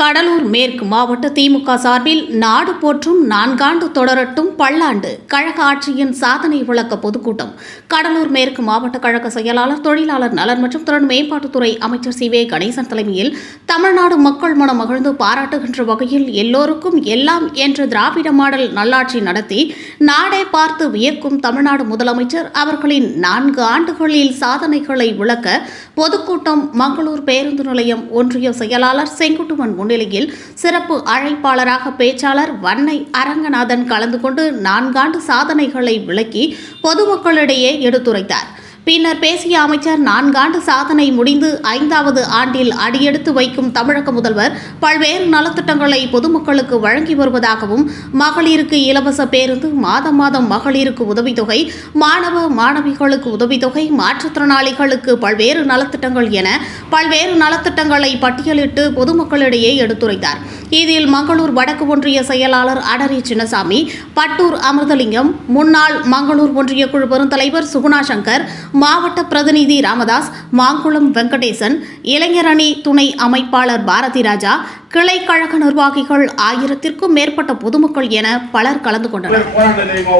கடலூர் மேற்கு மாவட்ட திமுக சார்பில் நாடு போற்றும் நான்காண்டு தொடரட்டும் பல்லாண்டு கழக ஆட்சியின் சாதனை விளக்க பொதுக்கூட்டம். கடலூர் மேற்கு மாவட்ட கழக செயலாளர் தொழிலாளர் நலன் மற்றும் திறன் மேம்பாட்டுத்துறை அமைச்சர் சி. வே. கணேசன் தலைமையில் தமிழ்நாடு மக்கள் மனம் மகிழ்ந்து பாராட்டுகின்ற வகையில் எல்லோருக்கும் எல்லாம் என்ற திராவிட மாடல் நல்லாட்சி நடத்தி நாடே பார்த்து வியக்கும் தமிழ்நாடு முதலமைச்சர் அவர்களின் நான்கு ஆண்டுகளில் சாதனைகளை விளக்க பொதுக்கூட்டம் மங்களூர் பேருந்து நிலையம் ஒன்றிய செயலாளர் செங்குட்டுவன் முன்னிலையில் சிறப்பு அழைப்பாளராக பேச்சாளர் வன்னை அரங்கநாதன் கலந்து கொண்டு நான்காண்டு சாதனைகளை விளக்கி பொதுமக்களிடையே எடுத்துரைத்தார். பின்னர் பேசிய அமைச்சர் நான்காண்டு சாதனை முடிந்து ஐந்தாவது ஆண்டில் அடியெடுத்து வைக்கும் தமிழக முதல்வர் பல்வேறு நலத்திட்டங்களை பொதுமக்களுக்கு வழங்கி வருவதாகவும் மகளிருக்கு இலவச பேருந்து மாதம் மாதம் மகளிருக்கு உதவித்தொகை மாணவ மாணவிகளுக்கு உதவித்தொகை மாற்றுத்திறனாளிகளுக்கு பல்வேறு நலத்திட்டங்கள் என பல்வேறு நலத்திட்டங்களை பட்டியலிட்டு பொதுமக்களிடையே எடுத்துரைத்தார். இதில் மங்களூர் வடக்கு ஒன்றிய செயலாளர் அடரி சின்னசாமி பட்டூர் அமிர்தலிங்கம் முன்னாள் மங்களூர் ஒன்றிய குழு பெருந்தலைவர் சுகுணா சங்கர் மாவட்ட பிரதிநிதி ராமதாஸ் மாங்குளம் வெங்கடேசன் இளைஞர் அணி துணை அமைப்பாளர் பாரதி ராஜா கிளை கழக நிர்வாகிகள் ஆயிரத்திற்கும் மேற்பட்ட பொதுமக்கள் என பலர் கலந்து கொண்டனர்.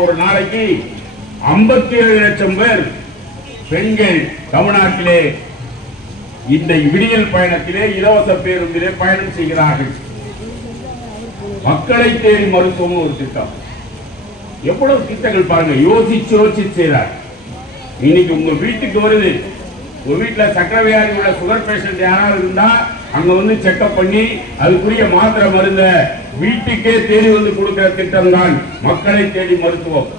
ஒரு நாளைக்கு 57 ஏழு லட்சம் பேர் பெண்கள் தமிழ்நாட்டிலே இந்த விடியல் பயணத்திலே இலவச பேருந்திலே பயணம் செய்கிறார்கள். மக்களை தேடி மருத்துவம் ஒரு திட்டம். எவ்வளவு திட்டங்கள் பாருங்க யோசிச்சு யோசிச்சு செய்றார் இன்னைக்கு உங்க வீட்டுக்கு வருது. உங்க வீட்டில் சக்கரை வியாதி உள்ள சுகர் பேஷண்ட் யாராவது இருந்தா அங்க வந்து செக்அப் பண்ணி அதுக்குரிய மாத்திரை மருந்த வீட்டுக்கே தேடி வந்து கொடுக்கிற திட்டம் தான் மக்களை தேடி மருத்துவம்.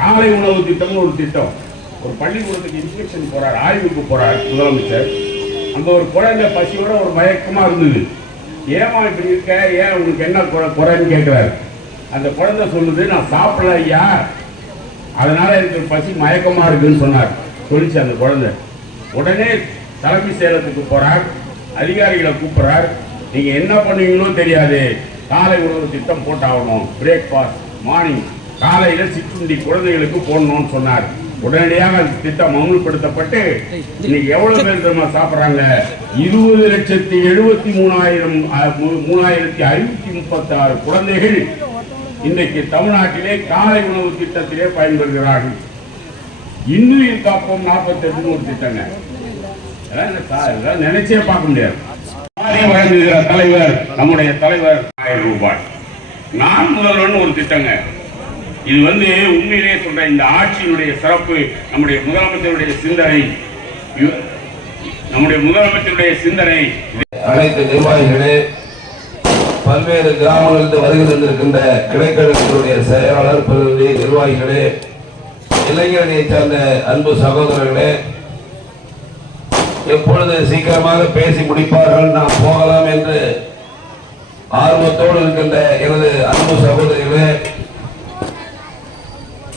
காலை உணவு திட்டம்னு ஒரு திட்டம். ஒரு பள்ளிக்கூடத்துக்கு இன்ஸ்பெக்ஷன் போறார் ஆய்வுக்கு போறார் முதலமைச்சர். அங்க ஒரு குழந்தை பசியோட ஒரு மயக்கமா இருந்தது. ஏமா இப்படி இருக்க? ஏன் உனக்கு என்ன குறை- குறைன்னு கேட்குறாரு அந்த குழந்தை சொல்லுது நான் சாப்பிடல ஐயா. அதனால் எனக்கு பசி மயக்கமாக இருக்குன்னு சொன்னார். சொல்லிச்சு அந்த குழந்தை. உடனே தலைமை சேலத்துக்கு போகிறார் அதிகாரிகளை கூப்பிட்றார். நீங்கள் என்ன பண்ணுவீங்களோ தெரியாது. காலை உணவு திட்டம் போட்டாகணும். பிரேக்ஃபாஸ்ட் மார்னிங் காலையில் சிற்றுண்டி குழந்தைகளுக்கு போடணும்னு சொன்னார். உடனடியாக திட்டம் அமல்படுத்தப்பட்டு இன்னைக்கு எவ்வளவு பேர் தெரியுமா சாப்பிடுறாங்க? இருபது லட்சத்தி எழுபத்தி மூணாயிரம் மூணாயிரத்தி ஐநூத்தி முப்பத்தி ஆறு குழந்தைகள் இன்றைக்கு தமிழ்நாட்டிலே காலை உணவு திட்டத்திலே பயன்பெறுகிறார்கள். இன்னுயிர் காப்போம் நாற்பத்தி ஒரு திட்டங்க நினைச்சே பார்க்க முடியாது. வழங்குகிற தலைவர் நம்முடைய தலைவர் ஆயிரம் ரூபாய். நான் முதல்வன் ஒரு திட்டங்க. இது வந்து உண்மையிலேயே சொல்ற இந்த ஆட்சியினுடைய சிறப்பு நம்முடைய முதலமைச்சருடைய சிந்தனை. நம்முடைய முதலமைச்சருடைய சிந்தனை. அனைத்து நிர்வாகிகளே பல்வேறு கிராமங்களிலிருந்து வருகை தந்திருக்கின்ற கிளைக்கழகத்தினுடைய செயலாளர் பிரதிநிதி நிர்வாகிகளே இளைஞரணியை சார்ந்த அன்பு சகோதரர்களே எப்பொழுது சீக்கிரமாக பேசி முடிப்பார்கள் நாம் போகலாம் என்று ஆர்வத்தோடு இருக்கின்ற எனது அன்பு சகோதரிகளே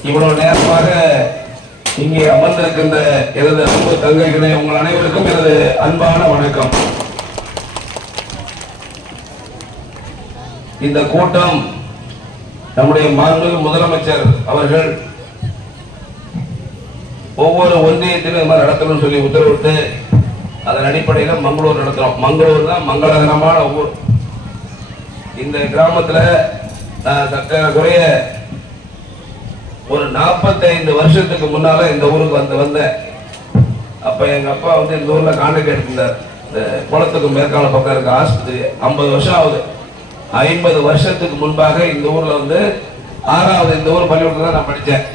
இவ்வளவு நேரமாக இங்கே அமர்ந்திருக்கின்ற எனது அன்பு தங்கைகளே உங்கள் அனைவருக்கும் எனது அன்பான வணக்கம். இந்த கூட்டம் நம்முடைய மாண்பு முதலமைச்சர் அவர்கள் ஒவ்வொரு ஒன்றியத்திலும் இது மாதிரி நடத்தணும்னு சொல்லி உத்தரவிட்டு அதன் அடிப்படையில் மங்களூர் நடத்துறோம். மங்களூர் தான் மங்களகரமான ஊர். இந்த கிராமத்துல குறைய ஒரு 45 வருஷத்துக்கு முன்னால இந்த ஊருக்கு வந்து வந்தேன் அப்ப எங்க அப்பா வந்து இந்த ஊர்ல கான்ட்ராக்ட் எடுத்திருந்தார். இந்த குளத்துக்கு மேற்கால பக்கம் இருக்க ஆஸ்பத்திரி. ஐம்பது வருஷம் ஆகுது. ஐம்பது வருஷத்துக்கு முன்பாக இந்த ஊர்ல வந்து ஆறாவது இந்த ஊர் பள்ளிக்கூடத்துல நான் படித்தேன்.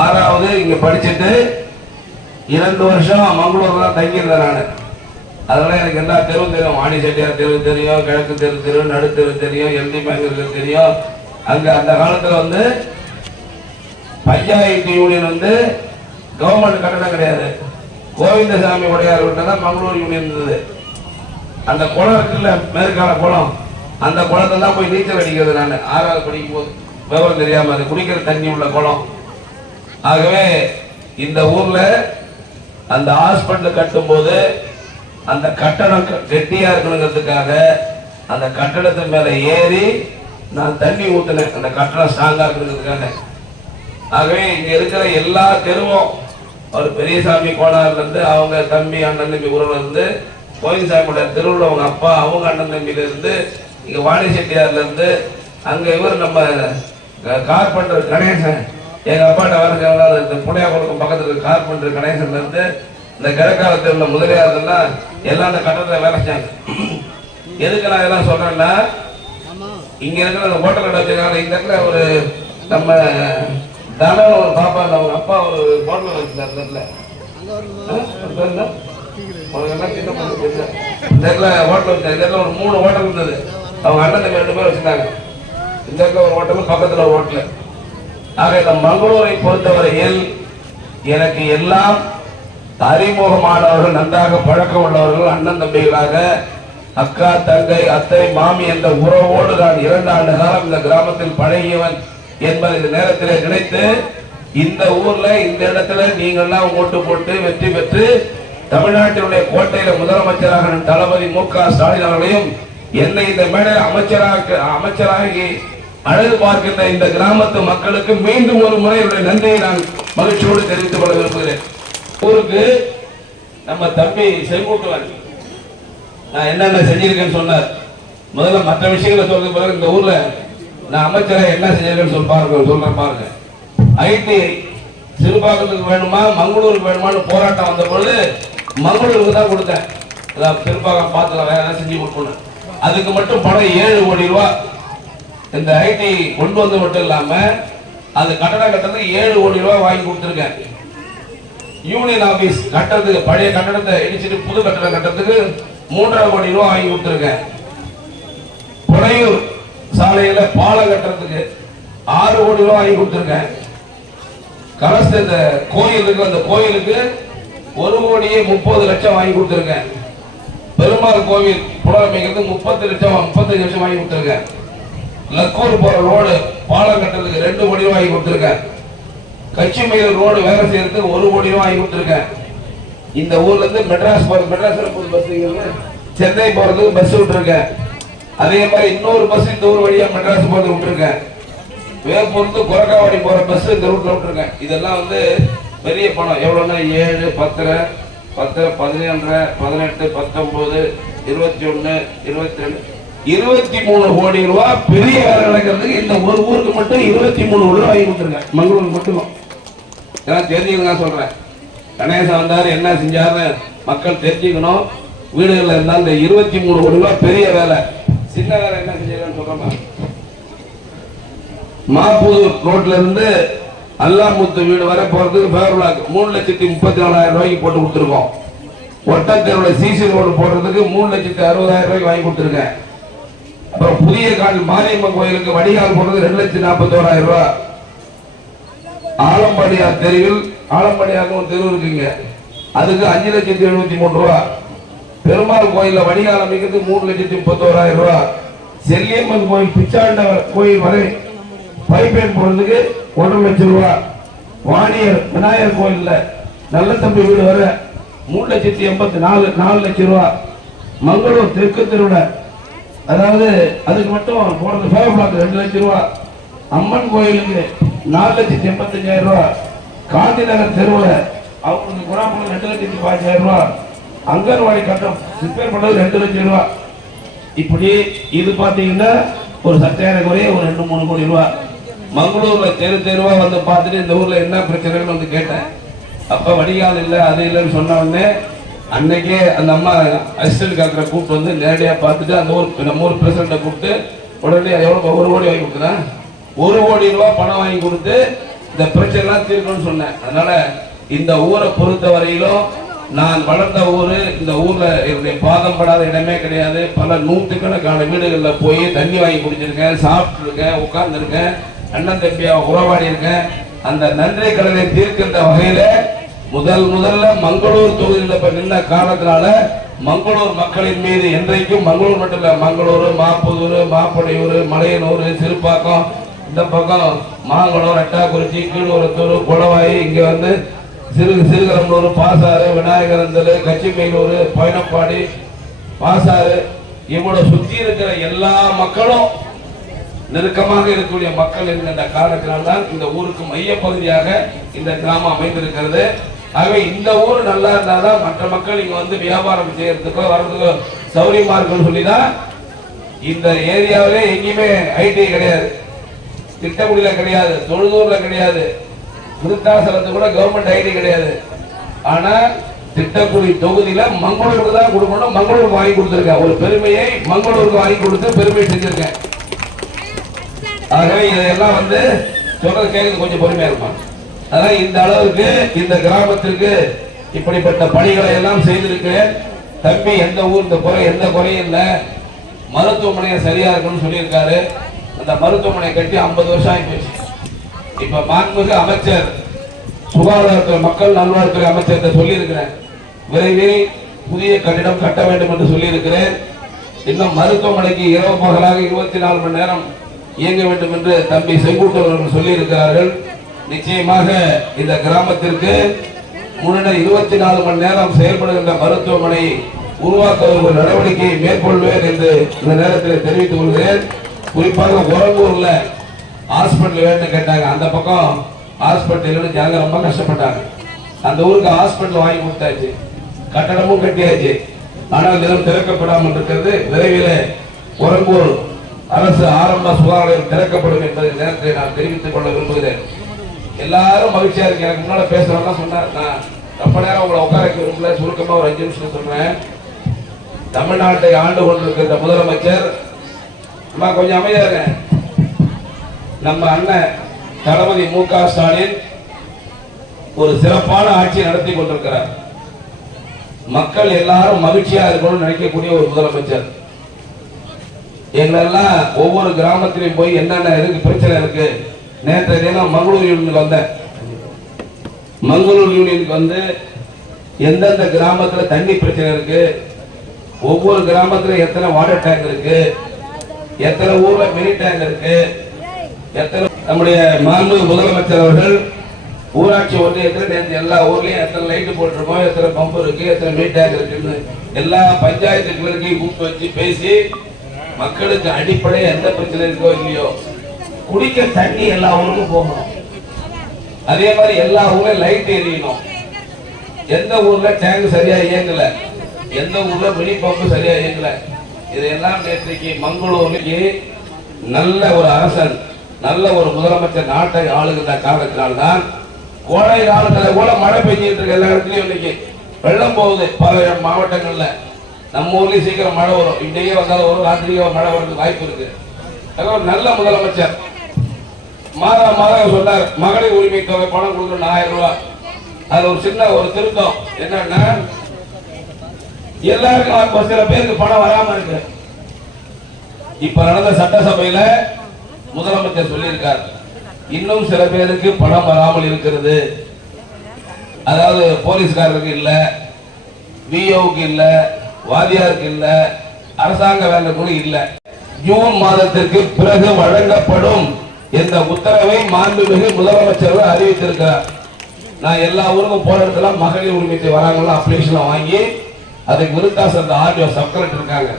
ஆறாவது இங்க படிச்சுட்டு இரண்டு வருஷம் மங்களூர்ல தான் தங்கியிருந்தேன் நான். அதனால எனக்கு எல்லா தெருவும் தெரியும். வாணி செட்டியார் தெரு தெரியும் கிழக்கு தெரு தெரு நடுத்தெரு தெரியும் எல்டி மேங்கர்கள் தெரியும். அங்க அந்த காலத்துல வந்து பஞ்சாயத்து யூனியன் வந்து கவர்மெண்ட் கட்டணம் கிடையாது. கோவிந்தசாமி உடையார் தான் மங்களூர் யூனியன் இருந்தது. அந்த குளம் இருக்குல்ல மேற்கால குளம் அந்த குளத்தை தான் போய் நீச்சல் அடிக்கிறது நான். ஆறாவது படிக்கும் போது விவரம் தெரியாம அது குடிக்கிற தண்ணி உள்ள குளம். ஆகவே இந்த ஊர்ல அந்த ஹாஸ்பிட்டல் கட்டும்போது அந்த கட்டடம் கெட்டியா இருக்கணுங்கிறதுக்காக அந்த கட்டடத்தின் மேல ஏறி நான் தண்ணி ஊத்தினேன். அந்த கட்டடம் ஸ்ட்ராங்கா இருக்கிறதுக்காக. ஆகவே இங்க இருக்கிற எல்லா தெருவும் ஒரு பெரியசாமி கோனார்ல இருந்து அவங்க தம்பி அண்ணன் தம்பி ஊரில் இருந்து கோயில்சாமியோட தெருவில் அவங்க அப்பா அவங்க அண்ணன் தம்பியில இருந்து இங்க வாணி செட்டியார்ல இருந்து அங்க இவர் நம்ம கார்பெண்டர் கணேசன் எங்க அப்பாட்ட வரவங்க இந்த புனையாக்குளம் பக்கத்துல இருக்க கார்பெண்டர் கணேசன்ல இருந்து இந்த கிழக்காலத்தில் உள்ள முதலியார் எல்லாம் அந்த கட்டடத்தில் வேலை செஞ்சாங்க. எதுக்கு நான் இதெல்லாம் சொல்றேன்னா இங்க இருக்கிற அந்த ஹோட்டல் கடை வச்சிருக்காங்க இந்த இடத்துல ஒரு நம்ம தனம் ஒரு பாப்பா அந்த அவங்க அப்பா ஒரு ஹோட்டல் வச்சிருந்தார் இந்த இடத்துல. ஆ? சின்ன பொண்ணு இந்த இடத்துல ஹோட்டல் வச்சாங்க இந்த இடத்துல ஒரு மூணு ஹோட்டல் இருந்தது. அவங்க அண்ணன் தம்பி ரெண்டு பேர் வச்சிருந்தாங்க. இந்த இடத்துல ஒரு ஹோட்டல் பக்கத்துல ஒரு ஹோட்டல் ஆக இந்த மங்களூரை பொறுத்தவரையில் எனக்கு எல்லாம் அறிமுகமானவர்கள் நன்றாக பழக்கம் உள்ளவர்கள் அண்ணன் தம்பிகளாக அக்கா தங்கை அத்தை மாமி என்ற உறவோடு நான் இரண்டு ஆண்டு காலம் இந்த கிராமத்தில் பழகியவன் என்பதை இந்த நேரத்திலே நினைத்து இந்த ஊர்ல இந்த இடத்துல நீங்கள்லாம் ஓட்டு போட்டு வெற்றி பெற்று தமிழ்நாட்டினுடைய கோட்டையில முதலமைச்சராக தளபதி மு க ஸ்டாலின் அவர்களையும் என்னை இந்த மேடையில் அமைச்சராக அமைச்சராகி அழகு பார்க்கின்ற இந்த கிராமத்து மக்களுக்கு மீண்டும் ஒரு முறை என்னுடைய நன்றியை நான் மகிழ்ச்சியோடு தெரிவித்துக் கொள்ள விரும்புகிறேன். ஊருக்கு நம்ம தம்பி செங்கோட்டுவார். நான் என்னென்ன செஞ்சிருக்கேன்னு சொன்னார். முதல்ல மற்ற விஷயங்களை சொல்றது பிறகு இந்த ஊர்ல நான் அமைச்சரை என்ன செஞ்சிருக்கேன்னு சொல்லி பாருங்க சொல்றேன் பாருங்க. ஐடி சிறுபாக்கத்துக்கு வேணுமா மங்களூருக்கு வேணுமான்னு போராட்டம் வந்த பொழுது மங்களூருக்கு தான் கொடுத்தேன். அதான் சிறுபாக்கம் பார்த்துல வேற என்ன செஞ்சு கொடுக்கணும். அதுக்கு மட்டும் பணம் ஏழு கோடி ரூபாய் இந்த ஐடி கொண்டு வந்து மட்டும் இல்லாம அது கட்டடம் கட்டத்துக்கு ஏழு கோடி ரூபாய் வாங்கி கொடுத்துருக்கேன். யூனியன் ஆபீஸ் கட்டறதுக்கு பழைய கட்டடத்தை இடிச்சிட்டு புது கட்டடம் கட்டுறதுக்கு மூன்றரை கோடி ரூபாய் வாங்கி கொடுத்துருக்கேன். புனையூர் சாலையில பாலம் கட்டுறதுக்கு ஆறு கோடி ரூபாய் வாங்கி கொடுத்துருக்கேன். கலச இந்த கோயிலுக்கு அந்த கோயிலுக்கு ஒரு கோடியே முப்பது லட்சம் வாங்கி கொடுத்துருக்கேன். பெருமாள் கோவில் புனரமைக்கிறது முப்பத்தி லட்சம் முப்பத்தஞ்சு லட்சம் வாங்கி கொடுத்துருக்கேன். லக்கூர் போற ரோடு பாலம் கட்டுறதுக்கு ரெண்டு கோடி ரூபாய் வாங்கி கொடுத்துருக்கேன். கச்சிமயில் ரோடு வேலை செய்யறதுக்கு ஒரு கோடி ரூபாய் வாங்கி கொடுத்துருக்கேன். இந்த ஊர்ல இருந்து மெட்ராஸ் போற மெட்ராஸ் புது பஸ் சென்னை போறதுக்கு பஸ் விட்டுருக்கேன். அதே மாதிரி இன்னொரு பஸ் இந்த ஊர் வழியா மெட்ராஸ் போறது விட்டுருக்கேன். வேப்பூர்ந்து கொரக்காவாடி போற பஸ் இந்த ரூட்ல விட்டுருக்கேன். இதெல்லாம் வந்து பெரிய பணம். எவ்வளவுன்னா ஏழு பத்தரை பத்தரை பதினேழரை பதினெட்டு பத்தொன்பது இருபத்தி ஒண்ணு இருபத்தி ரெண்டு இருபத்தி மூணு கோடி ரூபாய் பெரிய வேலை நடக்கிறதுக்கு இந்த ஒரு ஊருக்கு மட்டும் இருபத்தி மூணு கோடி ரூபாய் வாங்கி கொடுத்துருக்கேன். மங்களூருக்கு மட்டும்? நான் தெரிஞ்சுக்கணும் நான் சொல்றேன். கணேசன் வந்தார் என்ன செஞ்சாருன்னு மக்கள் தெரிஞ்சுக்கணும். வீடுகளில் இருந்தால் இந்த இருபத்தி மூணு கோடி ரூபாய் பெரிய வேலை. சின்ன வேலை என்ன செஞ்சாருன்னு சொல்றேன் மாப்பூர் ரோட்ல இருந்து அல்லாமுத்து வீடு வரை போறதுக்கு ஃபேர் பிளாக் மூணு லட்சத்தி முப்பத்தி நாலாயிரம் ரூபாய்க்கு போட்டு கொடுத்துருக்கோம். ஒட்டத்தெருவுல சிசி ரோடு போடுறதுக்கு மூணு லட்சத்தி அறுபதாயிரம் ரூபாய்க்கு வாங்கி கொடுத்துருக்கேன். அப்புறம் புதிய கால் மாரியம்மன் கோயிலுக்கு வடிகால் போடுறது ரெண்டு லட்சத்தி நாற்பத்தோராயிரம் ரூபாய். ஆலம்பாடியார் தெருவில் ஆலம்படியாக ஒரு தெரு இருக்குங்க. அதுக்கு அஞ்சு லட்சத்தி எழுபத்தி மூணு ரூபா. பெருமாள் கோயிலில் வடிகால் ஆரம்பிக்கிறது மூணு லட்சத்தி முப்பத்தோராயிரம் ரூபா. செல்லியம்மன் கோயில் பிச்சாண்டவர் கோயில் வரை பைப்பேன் போடுறதுக்கு ஒன்றரை லட்சம் ரூபா. வாணியர் விநாயகர் கோயில்ல நல்ல தம்பி வீடு வர மூணு லட்சத்தி எண்பத்தி நாலு நாலு லட்சம் ரூபா. மங்களூர் தெற்கு திருவிட அதாவது அதுக்கு மட்டும் போனது ஃபேவர் பிளாக் ரெண்டு லட்சம் ரூபா. அம்மன் கோயிலுக்கு நாலு லட்சத்தி எண்பத்தஞ்சாயிரம் ரூபா. காந்தி நகர் தெருவுல அவங்களுக்கு குணாபுரம் ரெண்டு லட்சத்தி பதினஞ்சாயிரம் ரூபா. அங்கன்வாடி கட்டம் ரிப்பேர் பண்ணது ரெண்டு லட்சம் ரூபா. இப்படி இது பார்த்தீங்கன்னா ஒரு சத்தியான குறைய ஒரு ரெண்டு மூணு கோடி ரூபா. மங்களூர்ல தெரு தெருவா வந்து பார்த்துட்டு இந்த ஊர்ல என்ன பிரச்சனைன்னு வந்து கேட்டேன். அப்ப வடிகால் இல்லை அது இல்லைன்னு சொன்ன உடனே அன்னைக்கே அந்த அம்மா அசிஸ்டன்ட் கலெக்டரை கூப்பிட்டு வந்து நேரடியாக பார்த்துட்டு அந்த ஊர் நம்ம ஊர் பிரசிடண்ட்டை கூப்பிட்டு உடனே எவ்வளோ ஒரு கோடி வாங்கி கொடுத்தேன் ஒரு கோடி ரூபா பணம் வாங்கி கொடுத்து இந்த பிரச்சனைலாம் தீர்க்கணும்னு சொன்னேன். அதனால இந்த ஊரை பொறுத்த வரையிலும் நான் வளர்ந்த ஊர் இந்த ஊர்ல என்னுடைய பாதம் படாத இடமே கிடையாது. பல நூற்றுக்கணக்கான வீடுகளில் போய் தண்ணி வாங்கி குடிச்சிருக்கேன் சாப்பிட்ருக்கேன் உட்கார்ந்துருக்கேன் அண்ணன் தம்பியா உறவாடி இருக்கேன் அந்த நன்றி கடனை தீர்க்கின்ற வகையில முதல் முதல்ல மங்களூர் தொகுதியில் இப்போ நின்ன காலத்தினால மங்களூர் மக்களின் மீது என்றைக்கும் மங்களூர் மட்டும் இல்லை மங்களூர் மாப்புதூர் மாப்படையூர் மலையனூர் சிறுப்பாக்கம் இந்த பக்கம் மாங்குளம் ரெட்டாக்குறிச்சி கீழூரத்தூர் குளவாயி இங்க வந்து சிறு சிறுகரம்பலூர் பாசாறு விநாயகரந்தல் கச்சிமேலூர் பயணப்பாடி பாசாறு. இவ்வளவு சுத்தி இருக்கிற எல்லா மக்களும் நெருக்கமாக இருக்கக்கூடிய மக்கள் என்கின்ற காரணத்தினால்தான் இந்த ஊருக்கு மைய பகுதியாக இந்த கிராமம் அமைந்திருக்கிறது. ஆகவே இந்த ஊர் நல்லா இருந்தால்தான் மற்ற மக்கள் இங்க வந்து வியாபாரம் செய்யறதுக்கோ வர்றதுக்கோ சௌரியமா இருக்குன்னு சொல்லி தான் இந்த ஏரியாவிலே எங்கேயுமே ஐடி கிடையாது. திட்டக்குடியில கிடையாது தொழுதூர்ல கிடையாது. விருத்தாசலத்து கூட கவர்மெண்ட் ஐடி கிடையாது. ஆனா திட்டக்குடி தொகுதியில மங்களூருக்கு தான் கொடுக்கணும் மங்களூருக்கு வாங்கி கொடுத்துருக்கேன். ஒரு பெருமையை மங்களூருக்கு வாங்கி கொடுத்து பெருமை செஞ்சிருக்கேன். ஆகவே இதெல்லாம் வந்து சொல்றது கேட்க கொஞ்சம் பொறுமையா இருப்பான் அதான் இந்த அளவுக்கு இந்த கிராமத்திற்கு இப்படிப்பட்ட பணிகளை எல்லாம் செய்திருக்கிறேன். தம்பி எந்த ஊர் இந்த குறை எந்த குறையும் இல்லை. மருத்துவமனையை சரியா இருக்குன்னு சொல்லியிருக்காரு. அந்த மருத்துவமனை கட்டி 50 வருஷம் ஆகி போச்சு. இப்ப மாண்புமிகு அமைச்சர் சுகாதாரத்துறை மக்கள் நல்வாழ்வுத்துறை அமைச்சர்கிட்ட சொல்லியிருக்கிறேன். விரைவில் புதிய கட்டிடம் கட்ட வேண்டும் என்று சொல்லியிருக்கிறேன். இன்னும் மருத்துவமனைக்கு இரவு பகலாக இருபத்தி நாலு மணி நேரம் இயங்க வேண்டும் என்று தம்பி செங்குட்டூர் அவர்கள் சொல்லியிருக்கிறார்கள். நிச்சயமாக இந்த கிராமத்திற்கு முன்னிட இருபத்தி நாலு மணி நேரம் செயல்படுகின்ற மருத்துவமனை உருவாக்க ஒரு நடவடிக்கையை மேற்கொள்வேன் என்று இந்த நேரத்தில் தெரிவித்துக் கொள்கிறேன். குறிப்பாக உரங்கூர்ல ஹாஸ்பிட்டல் வேணும்னு கேட்டாங்க. அந்த பக்கம் ஹாஸ்பிட்டல் ஜனங்க ரொம்ப கஷ்டப்பட்டாங்க. அந்த ஊருக்கு ஹாஸ்பிட்டல் வாங்கி கொடுத்தாச்சு. கட்டடமும் கட்டியாச்சு. ஆனால் நிலம் திறக்கப்படாமல் இருக்கிறது. விரைவில் உரங்கூர் அரசு ஆரம்ப சுகாதார நிலையம் திறக்கப்படும் என்பதை நேரத்தை நான் தெரிவித்துக் கொள்ள விரும்புகிறேன். எல்லாரும் மகிழ்ச்சியா இருக்கு. எனக்கு முன்னால பேசுறவங்க சொன்னார் நான் ரொம்ப நேரம் உங்களை உட்கார வைக்க விரும்பல. சுருக்கமா ஒரு அஞ்சு நிமிஷம் சொல்றேன். தமிழ்நாட்டை ஆண்டு கொண்டிருக்கிற முதலமைச்சர் அம்மா கொஞ்சம் அமைதியா நம்ம அண்ணன் தளபதி மு க ஸ்டாலின் ஒரு சிறப்பான ஆட்சியை நடத்தி கொண்டிருக்கிறார். மக்கள் எல்லாரும் மகிழ்ச்சியா இருக்கணும்னு நினைக்கக்கூடிய ஒரு முதலமைச்சர். எங்களெல்லாம் ஒவ்வொரு கிராமத்திலையும் போய் என்னென்ன இருக்கு பிரச்சனை இருக்கு? நேற்று தினம் மங்களூர் யூனியனுக்கு வந்தேன். மங்களூர் யூனியனுக்கு வந்து எந்தெந்த கிராமத்துல தண்ணி பிரச்சனை இருக்கு? ஒவ்வொரு கிராமத்துல எத்தனை வாட்டர் டேங்க் இருக்கு? எத்தனை ஊர்ல மினி டேங்க் இருக்கு? எத்தனை நம்முடைய மாண்பு முதலமைச்சர் அவர்கள் ஊராட்சி ஒன்றியத்தில் நேற்று எல்லா ஊர்லயும் எத்தனை லைட்டு போட்டிருக்கோம் எத்தனை பம்பு இருக்கு எத்தனை மினி டேங்க் இருக்குன்னு எல்லா பஞ்சாயத்து கிளர்க்கையும் கூப்பிட்டு வச்சு பேசி மக்களுக்கு அடிப்படை எந்த பிரச்சனை இருக்கோ இல்லையோ குடிக்க தண்ணி எல்லா ஊருக்கும் போகணும். அதே மாதிரி எல்லா ஊர்லயும் லைட் எரியணும். எந்த ஊர்ல டேங்க் சரியா இயங்கல? எந்த ஊர்ல மினி பம்பு சரியா இயங்கல? இதையெல்லாம் நேற்றைக்கு மங்களூருக்கு நல்ல ஒரு அரசன் நல்ல ஒரு முதலமைச்சர் நாட்டை ஆளுகின்ற காரணத்தினால்தான் கோடை காலத்தில் கூட மழை பெஞ்சிட்டு இருக்கு எல்லா இடத்துலயும் இன்னைக்கு. வெள்ளம் போகுது பல மாவட்டங்கள்ல. நம்ம ஊர்லயும் சீக்கிரம் மழை வரும். இன்றைக்கே வந்தாலும் வரும் ராத்திரியே மழை வரதுக்கு வாய்ப்பு இருக்கு. அது ஒரு நல்ல முதலமைச்சர். மாதா மாதம் சொன்னார் மகளிர் உரிமை தொகை பணம் கொடுக்கணும் ஆயிரம் ரூபாய். அது ஒரு சின்ன ஒரு திருத்தம். என்னன்னா எல்லாருக்கும் ஒரு சில பேருக்கு பணம் வராம இருக்கு. இப்ப நடந்த சட்டசபையில முதலமைச்சர் சொல்லியிருக்கார். இன்னும் சில பேருக்கு பணம் வராமல் இருக்கிறது. அதாவது போலீஸ்காரருக்கு இல்ல விஓக்கு இல்ல வாதியாருக்கு இல்ல அரசாங்க வேலை கூட இல்ல. ஜூன் மாதத்திற்கு பிறகு வழங்கப்படும் என்ற உத்தரவை மாண்புமிகு முதலமைச்சர் அறிவித்திருக்கிறார். நான் எல்லா ஊருக்கும் போன இடத்துல மகளிர் உரிமை வராங்களோ அப்ளிகேஷன் வாங்கி அதுக்கு விருத்தாசம் அந்த ஆர்டிஓ சப்கலெக்டர் இருக்காங்க.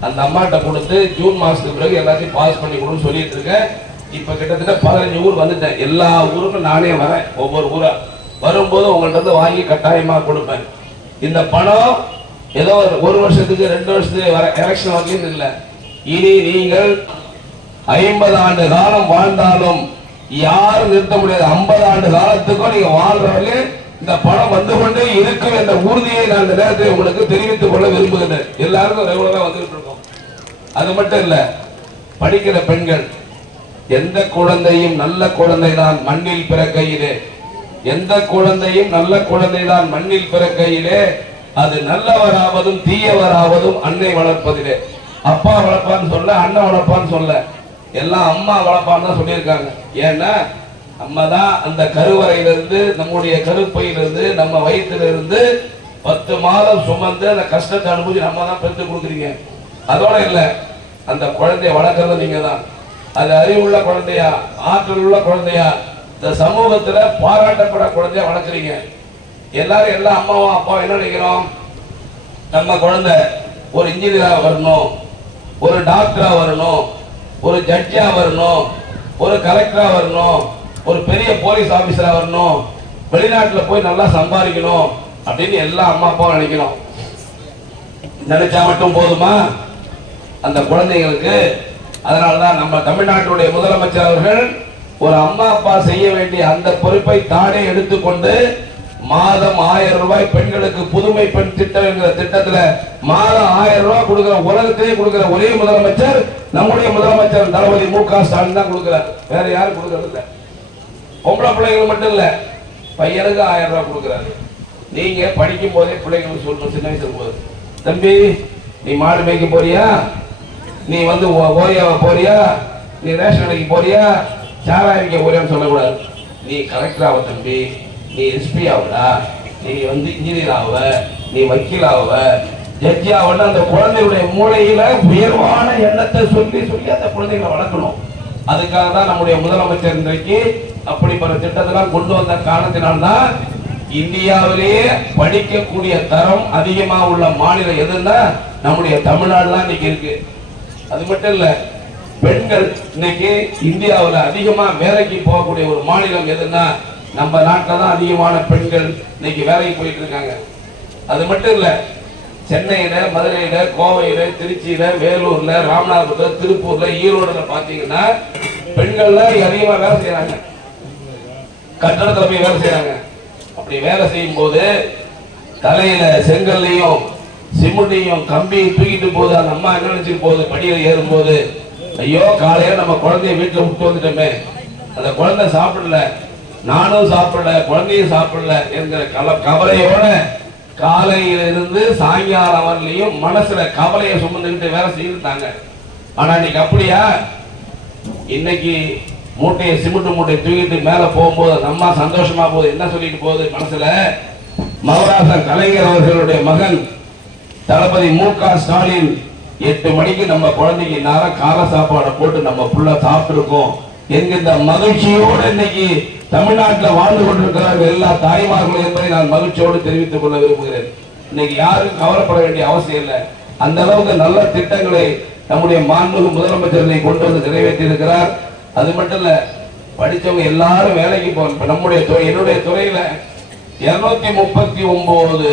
அந்த அம்மாட்ட கொடுத்து ஜூன் மாசத்துக்கு பிறகு எல்லாத்தையும் பாஸ் பண்ணி கொடுன்னு சொல்லிட்டு இருக்கேன். இப்ப கிட்டத்தட்ட பதினஞ்சு ஊர் வந்துட்டேன். எல்லா ஊருக்கும் நானே வரேன் ஒவ்வொரு ஊரா. வரும்போது உங்கள்ட்ட இருந்து வாங்கி கட்டாயமா கொடுப்பேன். இந்த பணம் ஏதோ ஒரு- ஒரு வருஷத்துக்கு ரெண்டு வருஷத்துக்கு வர எலெக்ஷன் வரலையும் இல்லை. இனி நீங்கள் ஐம்பது ஆண்டு காலம் வாழ்ந்தாலும் யாரும் நிறுத்த முடியாது. ஐம்பது ஆண்டு காலத்துக்கும் நீங்க வாழ்றவர்களே இந்த பணம் வந்து கொண்டே இருக்கும் என்ற உறுதியை நான் இந்த நேரத்தில் உங்களுக்கு தெரிவித்துக் கொள்ள விரும்புகிறேன் எல்லாருக்கும் ரெகுலராக வந்துகிட்டு இருக்கோம். அது மட்டும் இல்ல படிக்கிற பெண்கள் எந்த குழந்தையும் நல்ல குழந்தை தான் மண்ணில் பிறக்கையிலே. எந்த குழந்தையும் நல்ல குழந்தை தான் மண்ணில் பிறக்கையிலே. அது நல்லவராவதும் தீயவராவதும் அன்னை வளர்ப்பதிலே. அப்பா வளர்ப்பான்னு சொல்ல அண்ணன் வளர்ப்பான்னு சொல்ல. எல்லாம் அம்மா வளர்ப்பான்னு தான் சொல்லியிருக்காங்க. ஏன்னா நம்ம தான் அந்த கருவறையிலிருந்து நம்முடைய கருப்பையிலிருந்து நம்ம வயிற்றிலிருந்து பத்து மாதம் சுமந்து அந்த கஷ்டத்தை அனுபவிச்சு நம்ம தான் பெற்று கொடுக்குறீங்க. அதோட இல்லை. அந்த குழந்தைய வளர்க்கறது நீங்க தான் அது அறிவுள்ள குழந்தையா ஆற்றல் உள்ள குழந்தையா இந்த சமூகத்துல பாராட்டப்பட குழந்தைய வளர்க்குறீங்க. எல்லாரும் எல்லா அம்மாவும் அப்பாவும் என்ன நினைக்கிறோம்? நம்ம குழந்தை ஒரு இன்ஜினியரா வரணும் ஒரு டாக்டரா வரணும் ஒரு ஜட்ஜா வரணும் ஒரு கலெக்டரா வரணும் ஒரு பெரிய போலீஸ் ஆபீசரா வரணும் வெளிநாட்டில் போய் நல்லா சம்பாதிக்கணும் அப்படின்னு எல்லா அம்மா அப்பாவும் நினைக்கணும். நினைச்சா மட்டும் போதுமா? அந்த குழந்தைங்களுக்கு அதனாலதான் நம்ம தமிழ்நாட்டுடைய முதலமைச்சர் அவர்கள் ஒரு அம்மா அப்பா செய்ய வேண்டிய அந்த பொறுப்பை தானே எடுத்துக்கொண்டு மாதம் ஆயிரம் ரூபாய் பெண்களுக்கு புதுமை பெண் திட்டம் என்கிற திட்டத்துல மாதம் ஆயிரம் ரூபாய் கொடுக்கிற உலகத்திலே கொடுக்கிற ஒரே முதலமைச்சர் நம்முடைய முதலமைச்சர் தளபதி மு க ஸ்டாலின் தான் கொடுக்கிறார். வேற யாரும் கொடுக்கறது இல்லை. பொம்பளை பிள்ளைகள் மட்டும் இல்லை பையனுக்கு ஆயிரம் ரூபாய் கொடுக்குறாரு. நீங்க படிக்கும் போதே பிள்ளைங்களுக்கு சொல்லணும் சின்ன வயசுல போது. தம்பி நீ மாடு மேய்க்க போறியா? நீ வந்து ஓரியாவை போறியா? நீ ரேஷன் கடைக்கு போறியா? சாராய விற்க போறியான்னு சொல்லக்கூடாது. நீ கலெக்டர் ஆவ தம்பி நீ எஸ்பி ஆகுடா நீ வந்து இன்ஜினியர் ஆவ நீ வக்கீல் ஆவ. ஜட்ஜி ஆவன்னு அந்த குழந்தையுடைய மூளையில உயர்வான எண்ணத்தை சொல்லி சொல்லி அந்த குழந்தைகளை வளர்க்கணும். அதுக்காக தான் நம்முடைய முதலமைச்சர் இன்றைக்கு அப்படிப்பட்ட திட்டத்தெல்லாம் கொண்டு வந்த காரணத்தினால்தான் இந்தியாவிலேயே படிக்கக்கூடிய தரம் அதிகமா உள்ள மாநிலம் எதுன்னா நம்முடைய தமிழ்நாடு தான் இன்னைக்கு இருக்கு. அது மட்டும் இல்ல பெண்கள் இன்னைக்கு இந்தியாவில் அதிகமா வேலைக்கு போகக்கூடிய ஒரு மாநிலம் எதுன்னா நம்ம நாட்டில் தான் அதிகமான பெண்கள் இன்னைக்கு வேலைக்கு போயிட்டு இருக்காங்க. அது மட்டும் இல்லை சென்னையில மதுரையில கோவையில திருச்சியில வேலூர்ல ராமநாதபுரத்துல திருப்பூர்ல ஈரோடுல பாத்தீங்கன்னா பெண்கள் அதிகமா வேலை செய்யறாங்க கட்டடத்துல போய் வேலை செய்யறாங்க அப்படி வேலை செய்யும் போது தலையில செங்கல்லையும் சிமெண்டையும் கம்பியும் தூக்கிட்டு போது அந்த அம்மா என்ன நினைச்சிட்டு போகுது? ஏறும் ஏறும்போது ஐயோ காலையில நம்ம குழந்தைய வீட்டுல விட்டு வந்துட்டோமே. அந்த குழந்தை சாப்பிடல. நானும் சாப்பிடல குழந்தையும் சாப்பிடல என்கிற கல கவலையோட காலையில இருந்து சாயங்காலம் வரலையும் மனசுல கவலையை சுமந்துக்கிட்டு வேலை செய்துட்டாங்க. ஆனா இன்னைக்கு அப்படியா? இன்னைக்கு மூட்டையை சிமெண்ட் மூட்டையை தூக்கிட்டு மேல போகும்போது நம்ம சந்தோஷமா போகுது. என்ன சொல்லிட்டு போகுது மனசுல? மகராசன் கலைஞர் அவர்களுடைய மகன் தளபதி மு க ஸ்டாலின் எட்டு மணிக்கு நம்ம குழந்தைக்கு நேரம் கால சாப்பாடை போட்டு நம்ம புள்ள சாப்பிட்டுருக்கோம். என்கின்ற மகிழ்ச்சியோடு இன்னைக்கு தமிழ்நாட்டில் வாழ்ந்து கொண்டிருக்கிறார்கள் எல்லா தாய்மார்களும் என்பதை நான் மகிழ்ச்சியோடு தெரிவித்துக் கொள்ள விரும்புகிறேன். இன்னைக்கு யாரும் கவலைப்பட வேண்டிய அவசியம் இல்லை. அந்த அளவுக்கு நல்ல திட்டங்களை நம்முடைய மாண்புமிகு முதலமைச்சர்களை கொண்டு வந்து நிறைவேற்றி இருக்கிறார் அது மட்டும் இல்ல படித்தவங்க எல்லாரும் வேலைக்கு போகணும் நம்முடைய துறை என்னுடைய துறையில இருநூத்தி முப்பத்தி ஒன்பது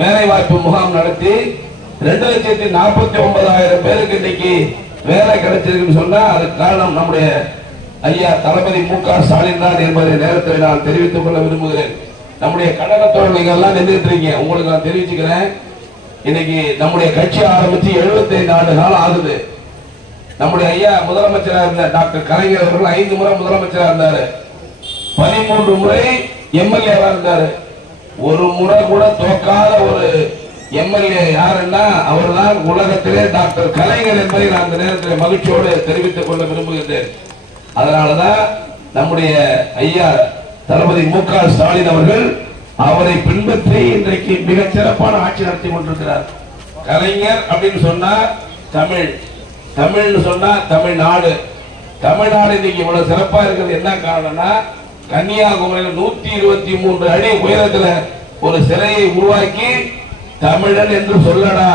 வேலை வாய்ப்பு முகாம் நடத்தி ரெண்டு லட்சத்தி நாற்பத்தி ஒன்பதாயிரம் பேருக்கு இன்னைக்கு வேலை கிடைச்சிருக்குன்னு சொன்னா அதுக்கு காரணம் நம்முடைய ஐயா தளபதி மு க ஸ்டாலின் தான் என்பதை நேரத்தில் நான் தெரிவித்துக் கொள்ள விரும்புகிறேன். நம்முடைய கழக தோழமைங்க எல்லாம் நின்றுட்டு இருக்கீங்க உங்களுக்கு நான் தெரிவிச்சுக்கிறேன். இன்னைக்கு நம்முடைய கட்சி ஆரம்பிச்சு 75 ஆண்டு காலம் ஆகுது. நம்முடைய ஐயா முதலமைச்சரா இருந்த டாக்டர் கலைஞர் அவர்கள் ஐந்து முறை முதலமைச்சரா இருந்தாரு. பதிமூன்று முறை எம்எல்ஏவா இருந்தாரு. ஒரு முறை கூட தோக்காத ஒரு எம்எல்ஏ யாருன்னா அவர்தான் உலகத்திலே டாக்டர் கலைஞர் என்பதை நான் அந்த நேரத்தில் மகிழ்ச்சியோடு தெரிவித்துக் கொள்ள விரும்புகின்றேன். அதனாலதான் நம்முடைய ஐயா தளபதி மு க ஸ்டாலின் அவர்கள் அவரை பின்பற்றி இன்றைக்கு மிகச் சிறப்பான ஆட்சி நடத்தி கொண்டிருக்கிறார். கலைஞர் அப்படின்னு சொன்னா தமிழ். தமிழ்னு சொன்னா தமிழ்நாடு. தமிழ்நாடு இன்னைக்கு இவ்வளவு சிறப்பா இருக்கிறது என்ன காரணம்னா கன்னியாகுமரியில் நூத்தி இருபத்தி மூன்று அடி உயரத்துல ஒரு சிலையை உருவாக்கி தமிழன் என்று சொல்லடா.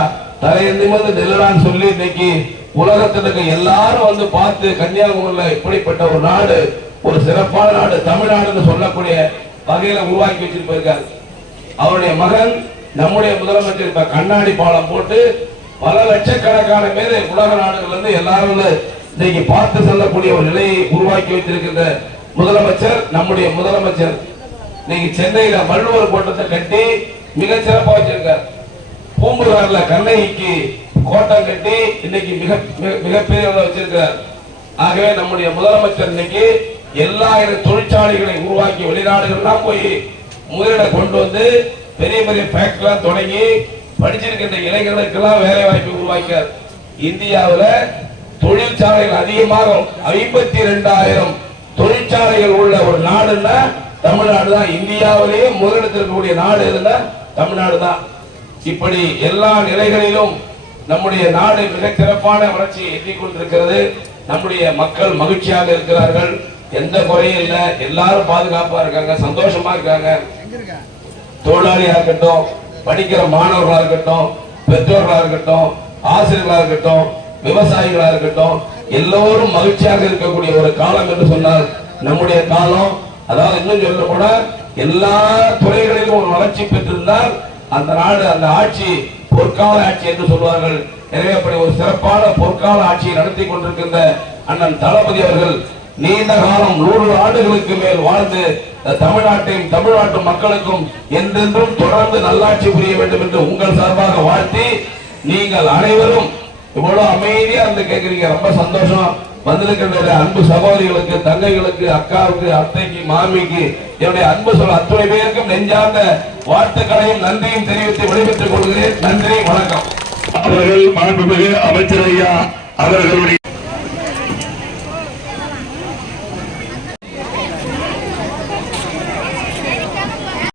தலையை நிமிர்ந்து நில்லடான்னு சொல்லி இன்னைக்கு உலகத்திற்கு எல்லாரும் வந்து பார்த்து கன்னியாகுமரியில இப்படிப்பட்ட ஒரு நாடு ஒரு சிறப்பான நாடு தமிழ்நாடுன்னு சொல்லக்கூடிய வகையில உருவாக்கி வச்சிட்டு போயிருக்காரு. அவருடைய மகன் நம்முடைய முதலமைச்சர் இப்ப கண்ணாடி பாலம் போட்டு பல லட்சக்கணக்கான பேர் உலக நாடுகள்ல இருந்து எல்லாரும் இன்னைக்கு பார்த்து செல்லக்கூடிய ஒரு நிலையை உருவாக்கி வைத்திருக்கின்ற முதலமைச்சர் நம்முடைய முதலமைச்சர். இன்னைக்கு சென்னையில வள்ளுவர் கோட்டத்தை கட்டி மிக சிறப்பாக வச்சிருக்கார். பூம்புகார்ல கண்ணகிக்கு கோட்டம் கட்டி இன்னைக்கு மிக மிக- மிகப்பெரிய வச்சிருக்கிறார். ஆகவே நம்முடைய முதலமைச்சர் இன்னைக்கு எல்லா தொழிற்சாலைகளை உருவாக்கி வெளிநாடுகள்லாம் போய் முதலீட கொண்டு வந்து பெரிய பெரிய ஃபேக்டரிலாம் தொடங்கி படிச்சிருக்கின்ற இளைஞர்களுக்கெல்லாம் வேலை வாய்ப்பு உருவாக்கியார் இந்தியாவில் தொழிற்சாலைகள் அதிகமாக ஐம்பத்தி ரெண்டாயிரம் தொழிற்சாலைகள் உள்ள ஒரு நாடுன்னா தமிழ்நாடு தான். இந்தியாவிலேயே முதலிடத்தில் இருக்கக்கூடிய நாடு எதுன்னா தமிழ்நாடு தான். இப்படி எல்லா நிலைகளிலும் நம்முடைய நாடு மிக சிறப்பான வளர்ச்சியை எட்டிக் கொண்டிருக்கிறது. நம்முடைய மக்கள் மகிழ்ச்சியாக இருக்கிறார்கள். எந்த குறையும் இல்லை. எல்லாரும் பாதுகாப்பா இருக்காங்க. சந்தோஷமா இருக்காங்க. தொழிலாளியா இருக்கட்டும் படிக்கிற மாணவர்களா இருக்கட்டும் பெற்றோர்களா இருக்கட்டும் ஆசிரியர்களா இருக்கட்டும் விவசாயிகளா இருக்கட்டும் எல்லோரும் மகிழ்ச்சியாக இருக்கக்கூடிய ஒரு காலம் என்று சொன்னால் நம்முடைய காலம் அதாவது இன்னும் சொல்ல போனா எல்லா துறைகளிலும் ஒரு வளர்ச்சி பெற்றிருந்தால் அந்த நாடு அந்த ஆட்சி பொற்கால ஆட்சி என்று சொல்வார்கள். எனவே அப்படி ஒரு சிறப்பான பொற்கால ஆட்சியை நடத்தி கொண்டிருக்கின்ற அண்ணன் தளபதி அவர்கள் நீண்ட காலம் நூறு ஆண்டுகளுக்கு மேல் வாழ்ந்து தமிழ்நாட்டையும் தமிழ்நாட்டு மக்களுக்கும் என்றென்றும் தொடர்ந்து நல்லாட்சி புரிய வேண்டும் என்று உங்கள் சார்பாக வாழ்த்தி நீங்கள் அனைவரும் இவ்வளவு அமைதியா இருந்து கேக்குறீங்க. ரொம்ப சந்தோஷம். வந்திருக்கின்ற அன்பு சகோதரிகளுக்கு தங்கைகளுக்கு அக்காவுக்கு அத்தைக்கு மாமிக்கு என்னுடைய அன்பு சொல்ல அத்துணை பேருக்கும் நெஞ்சார்ந்த வாழ்த்துக்களையும் நன்றியும் தெரிவித்து விடைபெற்றுக் கொள்கிறேன். நன்றி வணக்கம். அவர்கள் மாண்புமிகு அமைச்சர் ஐயா அவர்களுடைய